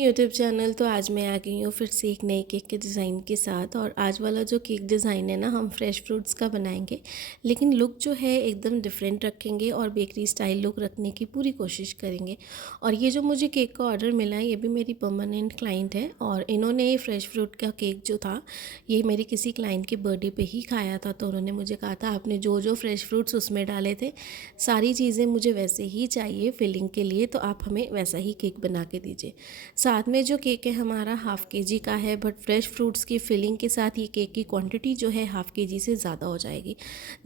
YouTube channel. तो आज मैं आ गई हूँ फिर से एक नए केक के डिज़ाइन के साथ। और आज वाला जो केक डिज़ाइन है ना, हम फ्रेश फ्रूट्स का बनाएंगे, लेकिन लुक जो है एकदम डिफरेंट रखेंगे और बेकरी स्टाइल लुक रखने की पूरी कोशिश करेंगे। और ये जो मुझे केक का ऑर्डर मिला है, ये भी मेरी परमानेंट क्लाइंट है और इन्होंने फ्रेश फ्रूट का केक जो था, ये मेरी किसी क्लाइंट के बर्थडे पे ही खाया था। तो उन्होंने मुझे कहा था आपने जो जो फ्रेश फ्रूट्स उसमें डाले थे, सारी चीज़ें मुझे वैसे ही चाहिए फिलिंग के लिए, तो आप हमें वैसा ही केक बना के दीजिए। साथ में जो केक है हमारा हाफ़ के जी का है, बट फ्रेश फ्रूट्स की फिलिंग के साथ ये केक की क्वांटिटी जो है हाफ़ के जी से ज़्यादा हो जाएगी।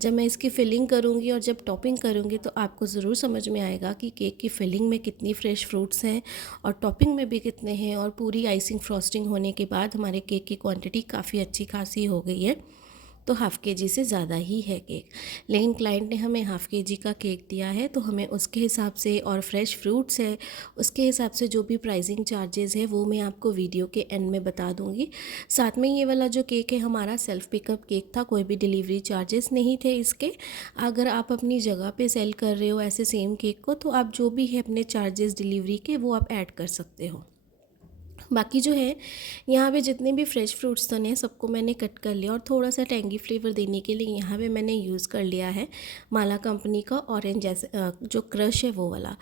जब मैं इसकी फिलिंग करूँगी और जब टॉपिंग करूँगी तो आपको ज़रूर समझ में आएगा कि केक की फिलिंग में कितनी फ्रेश फ्रूट्स हैं और टॉपिंग में भी कितने हैं। और पूरी आइसिंग फ्रॉस्टिंग होने के बाद हमारे केक की क्वांटिटी काफ़ी अच्छी खासी हो गई है। तो हाफ़ के जी से ज़्यादा ही है केक, लेकिन क्लाइंट ने हमें हाफ़ के जी का केक दिया है, तो हमें उसके हिसाब से, और फ्रेश फ्रूट्स है उसके हिसाब से जो भी प्राइसिंग चार्जेस है वो मैं आपको वीडियो के एंड में बता दूंगी। साथ में ये वाला जो केक है हमारा सेल्फ़ पिकअप केक था, कोई भी डिलीवरी चार्जेस नहीं थे इसके। अगर आप अपनी जगह पे सेल कर रहे हो ऐसे सेम केक को, तो आप जो भी है अपने चार्जेस डिलीवरी के वो आप ऐड कर सकते हो। बाकी जो है यहाँ पे जितने भी फ्रेश फ्रूट्स थे ना, सबको मैंने कट कर लिया और थोड़ा सा टेंगी फ्लेवर देने के लिए यहाँ पे मैंने यूज़ कर लिया है माला कंपनी का ऑरेंज जैसे जो क्रश है वो वाला।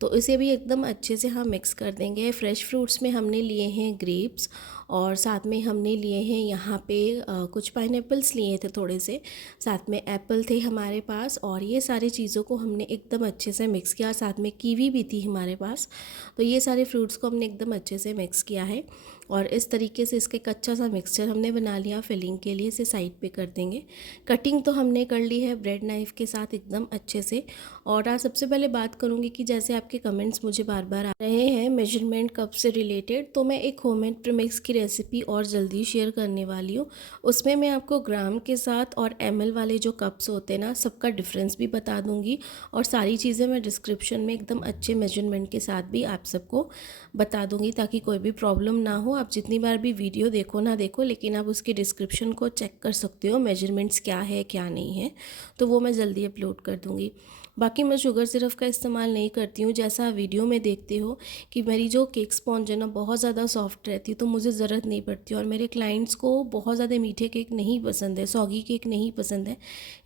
तो इसे भी एकदम अच्छे से हम मिक्स कर देंगे। फ्रेश फ्रूट्स में हमने लिए हैं ग्रेप्स, और साथ में हमने लिए हैं यहाँ पे कुछ पाइनएप्पल्स लिए थे थोड़े से, साथ में एप्पल थे हमारे पास। और ये सारी चीज़ों को हमने एकदम अच्छे से मिक्स किया, साथ में कीवी भी थी हमारे पास। तो ये सारे फ्रूट्स को हमने एकदम अच्छे से मिक्स किया है और इस तरीके से इसके कच्चा सा मिक्सचर हमने बना लिया। फिलिंग के लिए इसे साइड पे कर देंगे। कटिंग तो हमने कर ली है ब्रेड नाइफ़ के साथ एकदम अच्छे से। और आज सबसे पहले बात करूँगी कि जैसे आपके कमेंट्स मुझे बार बार आ रहे हैं मेजरमेंट कप से रिलेटेड, तो मैं एक होममेड प्रीमिक्स की रेसिपी और जल्दी शेयर करने वाली हूँ। उसमें मैं आपको ग्राम के साथ और ml वाले जो कप्स होते हैं ना, सबका डिफरेंस भी बता दूँगी और सारी चीज़ें मैं डिस्क्रिप्शन में एकदम अच्छे मेजरमेंट के साथ भी आप सबको बता दूँगी, ताकि कोई भी प्रॉब्लम ना हो। आप जितनी बार भी वीडियो देखो ना देखो, लेकिन आप उसके डिस्क्रिप्शन को चेक कर सकते हो, मेजरमेंट्स क्या है क्या नहीं है, तो वो मैं जल्दी अपलोड कर दूँगी। बाकी मैं शुगर सिरप का इस्तेमाल नहीं करती हूँ। जैसा वीडियो में देखते हो कि मेरी जो केक स्पॉन्ज है ना बहुत ज़्यादा सॉफ्ट रहती है, तो मुझे ज़रूरत नहीं पड़ती। और मेरे क्लाइंट्स को बहुत ज़्यादा मीठे केक नहीं पसंद है, सौगी केक नहीं पसंद है,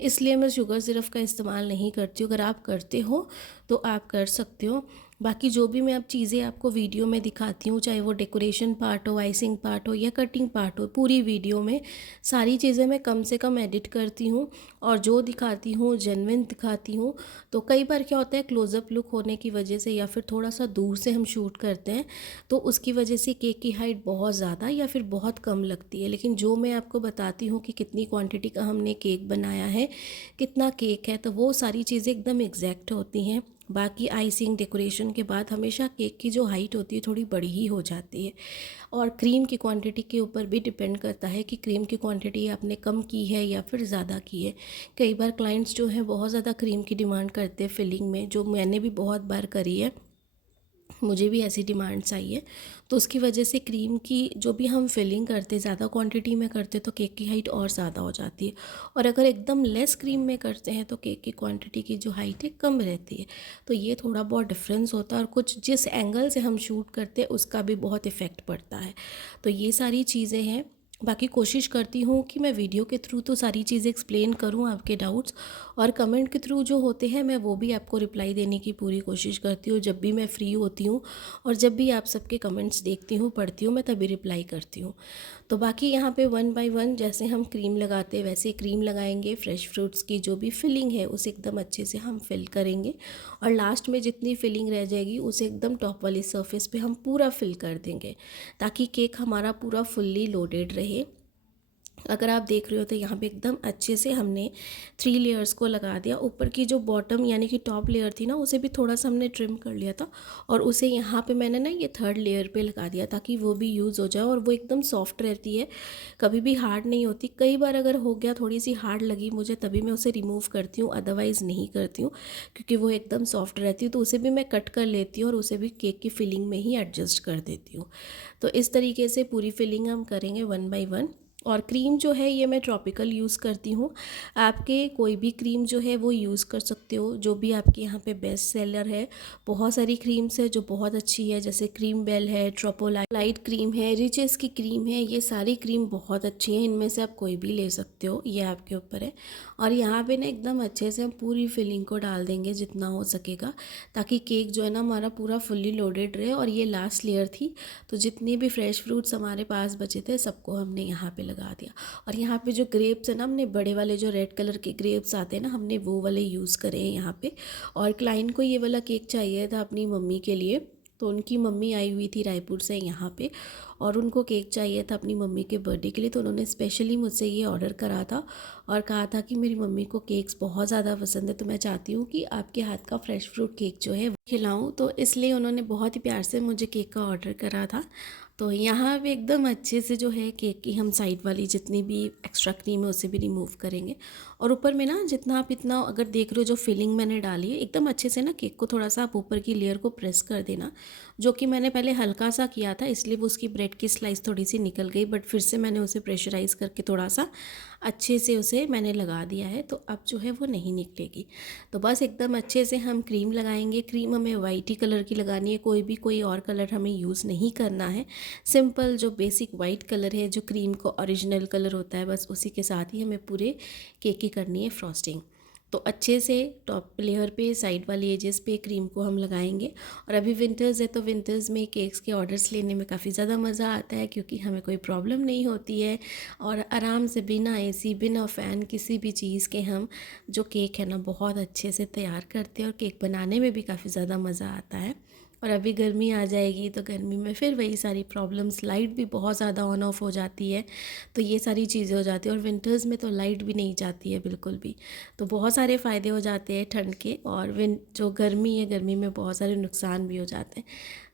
इसलिए मैं शुगर सिरप का इस्तेमाल नहीं करती हूँ। अगर आप करते हो तो आप कर सकते हो। बाकी जो भी मैं अब चीज़ें आपको वीडियो में दिखाती हूँ, चाहे वो डेकोरेशन पार्ट हो, आइसिंग पार्ट हो या कटिंग पार्ट हो, पूरी वीडियो में सारी चीज़ें मैं कम से कम एडिट करती हूँ और जो दिखाती हूँ जेन्युइन दिखाती हूँ। तो कई बार क्या होता है, क्लोज़अप लुक होने की वजह से या फिर थोड़ा सा दूर से हम शूट करते हैं, तो उसकी वजह से केक की हाइट बहुत ज़्यादा या फिर बहुत कम लगती है। लेकिन जो मैं आपको बताती हूँ कि कितनी क्वांटिटी का हमने केक बनाया है, कितना केक है, तो वो सारी चीज़ें एकदम एग्जैक्ट होती हैं। बाकी आइसिंग डेकोरेशन के बाद हमेशा केक की जो हाइट होती है थोड़ी बड़ी ही हो जाती है। और क्रीम की क्वांटिटी के ऊपर भी डिपेंड करता है कि क्रीम की क्वांटिटी आपने कम की है या फिर ज़्यादा की है। कई बार क्लाइंट्स जो हैं बहुत ज़्यादा क्रीम की डिमांड करते हैं फिलिंग में, जो मैंने भी बहुत बार करी है, मुझे भी ऐसी डिमांड्स आई है। तो उसकी वजह से क्रीम की जो भी हम फिलिंग करते, ज़्यादा क्वांटिटी में करते तो केक की हाइट और ज़्यादा हो जाती है, और अगर एकदम लेस क्रीम में करते हैं तो केक की क्वांटिटी की जो हाइट है कम रहती है। तो ये थोड़ा बहुत डिफरेंस होता है, और कुछ जिस एंगल से हम शूट करते हैं उसका भी बहुत इफ़ेक्ट पड़ता है। तो ये सारी चीज़ें हैं। बाकी कोशिश करती हूँ कि मैं वीडियो के थ्रू तो सारी चीज़ें एक्सप्लेन करूँ आपके डाउट्स, और कमेंट के थ्रू जो होते हैं मैं वो भी आपको रिप्लाई देने की पूरी कोशिश करती हूँ जब भी मैं फ्री होती हूँ। और जब भी आप सबके कमेंट्स देखती हूँ पढ़ती हूँ, मैं तभी रिप्लाई करती हूँ। तो बाकी यहाँ पे वन बाय वन जैसे हम क्रीम लगाते हैं वैसे क्रीम लगाएंगे। फ्रेश फ्रूट्स की जो भी फिलिंग है उसे एकदम अच्छे से हम फिल करेंगे, और लास्ट में जितनी फिलिंग रह जाएगी उसे एकदम टॉप वाली सरफेस पे हम पूरा फिल कर देंगे, ताकि केक हमारा पूरा फुल्ली लोडेड रहे। अगर आप देख रहे हो तो यहाँ पे एकदम अच्छे से हमने 3 लेयर्स को लगा दिया। ऊपर की जो बॉटम यानी कि टॉप लेयर थी ना, उसे भी थोड़ा सा हमने ट्रिम कर लिया था, और उसे यहाँ पे मैंने ना ये 3rd लेयर पे लगा दिया, ताकि वो भी यूज़ हो जाए और वो एकदम सॉफ्ट रहती है, कभी भी हार्ड नहीं होती। कई बार अगर हो गया थोड़ी सी हार्ड लगी मुझे, तभी मैं उसे रिमूव करती हूँ, अदरवाइज़ नहीं करती हूँ, क्योंकि वो एकदम सॉफ्ट रहती है। तो उसे भी मैं कट कर लेती हूँ और उसे भी केक की फिलिंग में ही एडजस्ट कर देती हूँ। तो इस तरीके से पूरी फिलिंग हम करेंगे वन बाय वन। और क्रीम जो है ये मैं ट्रॉपिकल यूज़ करती हूँ। आपके कोई भी क्रीम जो है वो यूज़ कर सकते हो, जो भी आपके यहाँ पे बेस्ट सेलर है। बहुत सारी क्रीम्स है जो बहुत अच्छी है, जैसे क्रीम बेल है, ट्रोपोलाइट क्रीम है, रिचेस की क्रीम है। ये सारी क्रीम बहुत अच्छी हैं, इनमें से आप कोई भी ले सकते हो, ये आपके ऊपर है। और यहाँ पे ना एकदम अच्छे से हम पूरी फिलिंग को डाल देंगे जितना हो सकेगा, ताकि केक जो है ना हमारा पूरा फुल्ली लोडेड रहे। और ये लास्ट लेयर थी, तो जितने भी फ्रेश फ्रूट्स हमारे पास बचे थे सबको हमने यहाँ पे लगा दिया। और यहाँ पे जो ग्रेप्स है ना, हमने बड़े वाले जो रेड कलर के ग्रेप्स आते हैं ना, हमने वो वाले यूज़ करे हैं यहाँ पे। और क्लाइंट को ये वाला केक चाहिए था अपनी मम्मी के लिए, तो उनकी मम्मी आई हुई थी रायपुर से यहाँ पे, और उनको केक चाहिए था अपनी मम्मी के बर्थडे के लिए। तो उन्होंने स्पेशली मुझसे ये ऑर्डर करा था और कहा था कि मेरी मम्मी को केक्स बहुत ज़्यादा पसंद है, तो मैं चाहती हूँ कि आपके हाथ का फ्रेश फ्रूट केक जो है वो खिलाऊँ। तो इसलिए उन्होंने बहुत ही प्यार से मुझे केक का ऑर्डर करा था। तो यहाँ पे एकदम अच्छे से जो है केक की हम साइड वाली जितनी भी एक्स्ट्रा क्रीम है उसे भी रिमूव करेंगे। और ऊपर में ना जितना आप इतना अगर देख रहे हो जो फिलिंग मैंने डाली है, एकदम अच्छे से ना केक को थोड़ा सा आप ऊपर की लेयर को प्रेस कर देना, जो कि मैंने पहले हल्का सा किया था इसलिए वो उसकी ब्रेड की स्लाइस थोड़ी सी निकल गई, बट फिर से मैंने उसे प्रेशराइज़ करके थोड़ा सा अच्छे से उसे मैंने लगा दिया है, तो अब जो है वो नहीं निकलेगी। तो बस एकदम अच्छे से हम क्रीम लगाएंगे। क्रीम हमें वाइट ही कलर की लगानी है, कोई और कलर हमें यूज़ नहीं करना है। सिंपल जो बेसिक वाइट कलर है जो क्रीम का ओरिजिनल कलर होता है, बस उसी के साथ ही हमें पूरे केक की करनी है फ्रॉस्टिंग। तो अच्छे से टॉप लेयर पे साइड वाली एजेस पे क्रीम को हम लगाएंगे। और अभी विंटर्स है, तो विंटर्स में केक्स के ऑर्डर्स लेने में काफ़ी ज़्यादा मज़ा आता है, क्योंकि हमें कोई प्रॉब्लम नहीं होती है और आराम से बिना एसी बिना फ़ैन किसी भी चीज़ के हम जो केक है ना बहुत अच्छे से तैयार करते हैं, और केक बनाने में भी काफ़ी ज़्यादा मज़ा आता है। और अभी गर्मी आ जाएगी तो गर्मी में फिर वही सारी प्रॉब्लम्स, लाइट भी बहुत ज़्यादा ऑन ऑफ हो जाती है, तो ये सारी चीज़ें हो जाती है। और विंटर्स में तो लाइट भी नहीं जाती है बिल्कुल भी, तो बहुत सारे फ़ायदे हो जाते हैं ठंड के। और जो गर्मी है, गर्मी में बहुत सारे नुकसान भी हो जाते हैं।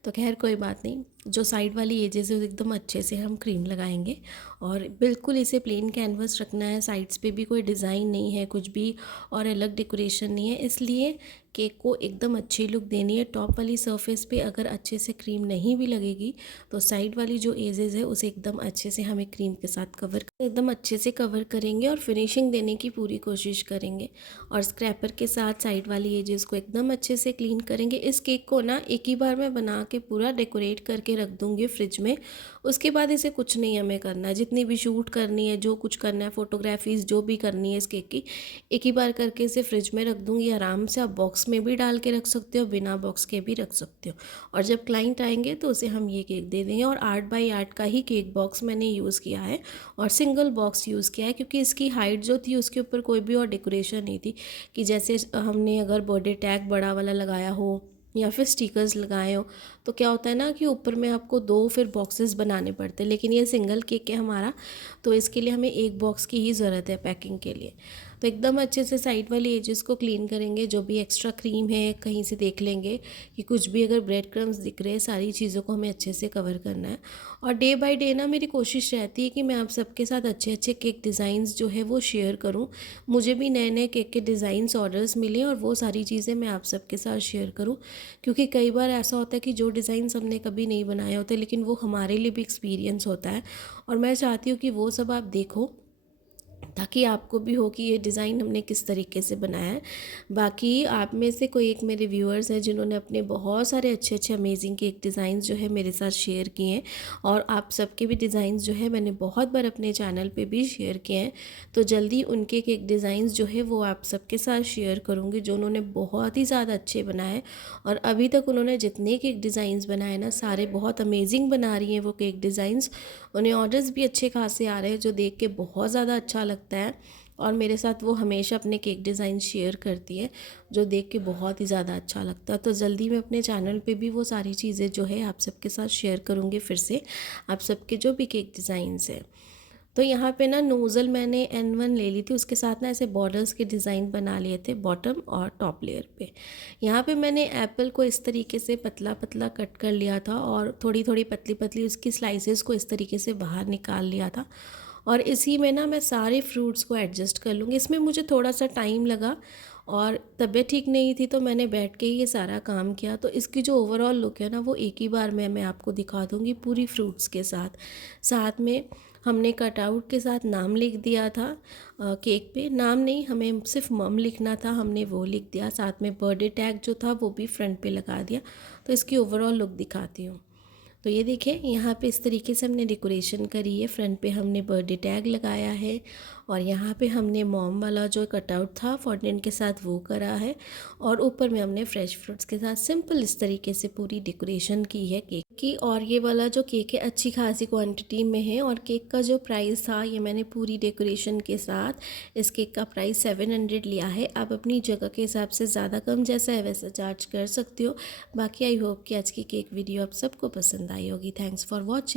तो खैर कोई बात नहीं, जो साइड वाली एजेस है एकदम अच्छे से हम क्रीम लगाएंगे। और बिल्कुल इसे प्लेन कैनवस रखना है, साइड्स पे भी कोई डिज़ाइन नहीं है कुछ भी, और अलग डेकोरेशन नहीं है, इसलिए केक को एकदम अच्छी लुक देनी है। टॉप वाली सरफेस पे अगर अच्छे से क्रीम नहीं भी लगेगी, तो साइड वाली जो एजेस है उसे एकदम अच्छे से हमें क्रीम के साथ एकदम अच्छे से कवर करेंगे और फिनिशिंग देने की पूरी कोशिश करेंगे। और स्क्रैपर के साथ साइड वाली एजेस को एकदम अच्छे से क्लीन करेंगे। इस केक को ना एक ही बार मैं बना के पूरा डेकोरेट करके रख दूँगी फ्रिज में, उसके बाद इसे कुछ नहीं हमें करना है। जितनी भी शूट करनी है, जो कुछ करना है, फ़ोटोग्राफीज़ जो भी करनी है इस केक की, एक ही बार करके इसे फ्रिज में रख दूँगी। आराम से आप बॉक्स में भी डाल के रख सकते हो, बिना बॉक्स के भी रख सकते हो। और जब क्लाइंट आएंगे तो उसे हम ये केक दे देंगे। और 8x8 का ही केक बॉक्स मैंने यूज़ किया है और सिंगल बॉक्स यूज़ किया है, क्योंकि इसकी हाइट जो थी उसके ऊपर कोई भी और डेकोरेशन नहीं थी, कि जैसे हमने अगर बर्थडे टैग बड़ा वाला लगाया हो या फिर स्टिकर्स लगाए हो, तो क्या होता है ना कि ऊपर में आपको 2 फिर बॉक्सेस बनाने पड़ते हैं। लेकिन ये सिंगल केक है हमारा, तो इसके लिए हमें एक बॉक्स की ही ज़रूरत है पैकिंग के लिए। तो एकदम अच्छे से साइड वाली एजेस को क्लीन करेंगे। जो भी एक्स्ट्रा क्रीम है कहीं से देख लेंगे कि कुछ भी अगर ब्रेड क्रम्स दिख रहे हैं, सारी चीज़ों को हमें अच्छे से कवर करना है। और डे बाय डे ना मेरी कोशिश रहती है कि मैं आप सबके साथ अच्छे अच्छे केक डिज़ाइंस जो है वो शेयर करूं। मुझे भी नए नए केक के डिज़ाइंस ऑर्डर्स मिले और वो सारी चीज़ें मैं आप सबके साथ शेयर करूं, क्योंकि कई बार ऐसा होता है कि जो डिज़ाइंस हमने कभी नहीं बनाए होते, लेकिन वो हमारे लिए भी एक्सपीरियंस होता है। और मैं चाहती हूँ कि वो सब आप देखो, ताकि आपको भी हो कि ये डिज़ाइन हमने किस तरीके से बनाया है। बाकी आप में से कोई एक मेरे व्यूअर्स हैं जिन्होंने अपने बहुत सारे अच्छे अच्छे अमेजिंग केक डिज़ाइंस जो है मेरे साथ शेयर किए हैं, और आप सबके भी डिज़ाइंस जो है मैंने बहुत बार अपने चैनल पे भी शेयर किए हैं। तो जल्दी उनके केक डिज़ाइंस जो है वो आप सबके साथ शेयर करूँगी, जो उन्होंने बहुत ही ज़्यादा अच्छे बनाए। और अभी तक उन्होंने जितने केक डिज़ाइंस बनाए ना, सारे बहुत अमेजिंग बना रही हैं वो केक डिज़ाइंस। उन्हें ऑर्डर्स भी अच्छे खासे आ रहे हैं, जो देख के बहुत ज़्यादा अच्छा लगता है। और मेरे साथ वो हमेशा अपने केक डिज़ाइन शेयर करती है, जो देख के बहुत ही ज़्यादा अच्छा लगता है। तो जल्दी मैं अपने चैनल पे भी वो सारी चीज़ें जो है आप सबके साथ शेयर करूँगी फिर से, आप सबके जो भी केक डिज़ाइंस हैं। तो यहाँ पे ना नोज़ल मैंने N1 ले ली थी, उसके साथ ना ऐसे बॉर्डर्स के डिज़ाइन बना लिए थे बॉटम और टॉप लेयर पे। यहाँ पे मैंने एप्पल को इस तरीके से पतला पतला कट कर लिया था, और थोड़ी थोड़ी पतली पतली उसकी स्लाइसेस को इस तरीके से बाहर निकाल लिया था। और इसी में ना मैं सारे फ्रूट्स को एडजस्ट कर लूँगी। इसमें मुझे थोड़ा सा टाइम लगा, और तबीयत ठीक नहीं थी तो मैंने बैठ के ही ये सारा काम किया। तो इसकी जो ओवरऑल लुक है ना, वो एक ही बार मैं आपको दिखा दूँगी पूरी फ्रूट्स के साथ। साथ में हमने कटआउट के साथ नाम लिख दिया था केक पे। नाम नहीं, हमें सिर्फ मम लिखना था, हमने वो लिख दिया। साथ में बर्थडे टैग जो था वो भी फ्रंट पे लगा दिया। तो इसकी ओवरऑल लुक दिखाती हूँ। तो ये देखिए यहाँ पे इस तरीके से हमने डेकोरेशन करी है। फ्रंट पे हमने बर्थडे टैग लगाया है और यहाँ पे हमने मॉम वाला जो कटआउट था फॉन्टेन के साथ वो करा है और ऊपर में हमने फ्रेश फ्रूट्स के साथ सिंपल इस तरीके से पूरी डेकोरेशन की है केक की। और ये वाला जो केक है अच्छी खासी क्वांटिटी में है और केक का जो प्राइस था, ये मैंने पूरी डेकोरेशन के साथ इस केक का प्राइस 700 लिया है। आप अपनी जगह के हिसाब से ज़्यादा कम जैसा है वैसा चार्ज कर सकते हो। बाकी आई होप कि आज की केक वीडियो आप सबको पसंद आई होगी। Thanks for watching.